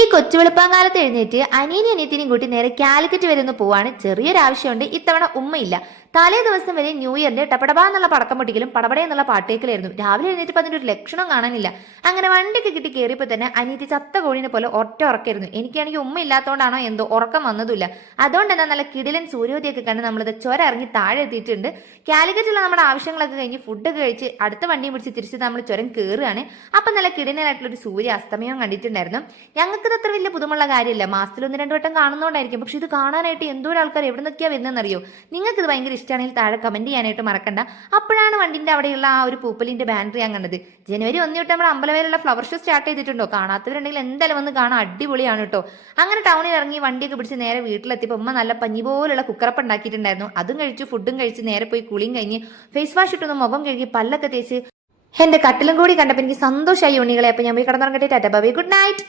ഈ കൊച്ചു വെളുപ്പാങ്കാലത്ത് എഴുന്നേറ്റ് അനിയനും അനിയത്തിനെയും കൂട്ടി നേരെ കാലിക്കറ്റ് വരെ ഒന്ന് പോവാണ്. ചെറിയൊരു ആവശ്യമുണ്ട്. ഇത്തവണ ഉമ്മയില്ല. തലേ ദിവസം വരെ ന്യൂ ഇയറിന്റെ ടപടപാ എന്നുള്ള പടക്കം പൊട്ടിക്കലും പടപടേ എന്നുള്ള പാട്ടേക്കലായിരുന്നു. രാവിലെ എഴുന്നേറ്റപ്പോൾ അതിന്റെ ഒരു ലക്ഷണം കാണാനില്ല. അങ്ങനെ വണ്ടിക്ക് കിട്ടി കയറിയപ്പോൾ തന്നെ അനിയത്തി ചത്ത കോഴിനെ പോലെ ഒറ്റ ഉറക്കായിരുന്നു. എനിക്കാണെങ്കിൽ ഉമ്മ ഇല്ലാത്തതുകൊണ്ടാണോ എന്തോ ഉറക്കം വന്നതുമില്ല. അതുകൊണ്ട് തന്നെ നല്ല കിടിലൻ സൂര്യോദയൊക്കെ കണ്ട് നമ്മളിത് ചുരം ഇറങ്ങി താഴെ എത്തിയിട്ടുണ്ട്. കാലിക്കറ്റുള്ള നമ്മുടെ ആവശ്യങ്ങളൊക്കെ കഴിഞ്ഞ് ഫുഡൊക്കെ കഴിച്ച് അടുത്ത വണ്ടിയും പിടിച്ച് തിരിച്ച് നമ്മൾ ചുരം കയറുകയാണ്. അപ്പം നല്ല കിടിലനായിട്ടുള്ള ഒരു സൂര്യ അസ്തമയം കണ്ടിട്ടുണ്ടായിരുന്നു. ഞങ്ങൾക്കിത് അത്ര വലിയ പുതുമുള്ള കാര്യമില്ല, മാസത്തിൽ 1-2 വട്ടം കാണുന്നതുകൊണ്ടായിരിക്കും. പക്ഷെ ഇത് കാണാനായിട്ട് എന്തോ ആൾക്കാർ എവിടെ നിന്നൊക്കെയാണ് വരുന്നതെന്നറിയോ? നിങ്ങൾക്ക് ഇത് ഭയങ്കര ഇഷ്ടമാണെങ്കിൽ താഴെ കമന്റ് ചെയ്യാനായിട്ട് മറക്കണ്ട. അപ്പോഴാണ് വണ്ടിന്റെ അവിടെയുള്ള ആ ഒരു പൂപ്പലിന്റെ ബാനർ ഞാൻ കണ്ടത്. ജനുവരി 1 തൊട്ട് നമ്മുടെ അമ്പലവേലുള്ള ഫ്ലവർ ഷോ സ്റ്റാർട്ട് ചെയ്തിട്ടുണ്ടോ? കാണാത്തവരുണ്ടെങ്കിൽ എന്തായാലും വന്ന് കാണാൻ, അടിപൊളിയാണ് കേട്ടോ. അങ്ങനെ ടൗണിൽ ഇറങ്ങി വണ്ടിയൊക്കെ പിടിച്ച് നേരെ വീട്ടിലെത്തിയപ്പോൾ ഉമ്മ നല്ല പഞ്ഞി പോലുള്ള കുക്കറപ്പ് ഉണ്ടാക്കിയിട്ടുണ്ടായിരുന്നു. അതും കഴിച്ചു, ഫുഡും കഴിച്ച് നേരെ പോയി കുളിയും കഴിഞ്ഞ് ഫേസ് വാഷ് ഇട്ടൊന്ന് മുഖം കഴുകി പല്ലൊക്കെ തേച്ച് എന്റെ കട്ടിലും കൂടി കണ്ടപ്പോൾ എനിക്ക് സന്തോഷമായി ഉണ്ണികളെ. അപ്പൊ ഞാൻ പോയി കിടന്നുറങ്ങട്ടെ. Tata bye, good night.